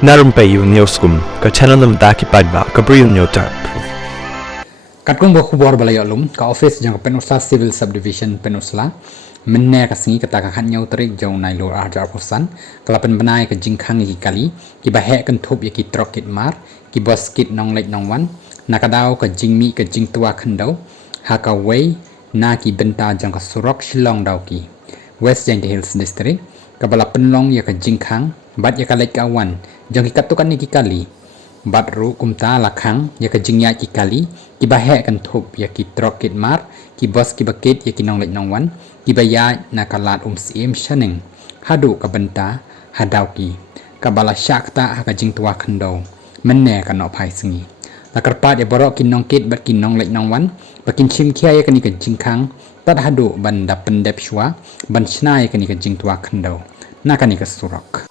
narum payu neoskum ka chananam daki padba ka briu neotar Katkung berkubur balai alum ka office jang Penusla Civil Subdivision Penusla menne ka singi kata ka khanyo tarik jong nai lor arjar pusan kalapan benai ka jingkhang yi kali ki bahe kan thop yi ki trok kit mar ki bos kit nong lek nong wan nakadau ka jingmi ka jing tua khandau ha ka wei na ki benta jang ka surok shillong dau ki West Jang Hills District ka bala penlong ya ka jingkhang bat ya ka lek ka wan jang ki katukan ni ki kali bat ru kumta lakhang ya ka jingya ki kali ki bahe kan thop ya ki trok kit mar ki bos ki bakit ya ki nong lek nong wan ki baya na kalat sim shaning hadu ka benta hadau ki ka bala shakta ha ka jing tua khandau menne ka no phai singi lakarpat ya borok ki nong kit bat ki nong lek nong wan bakin chim khia ya ka ni ka jingkhang tat hadu ban da pendep shwa ban chna ya ka ni ka jing tua khandau na ka ni ka surok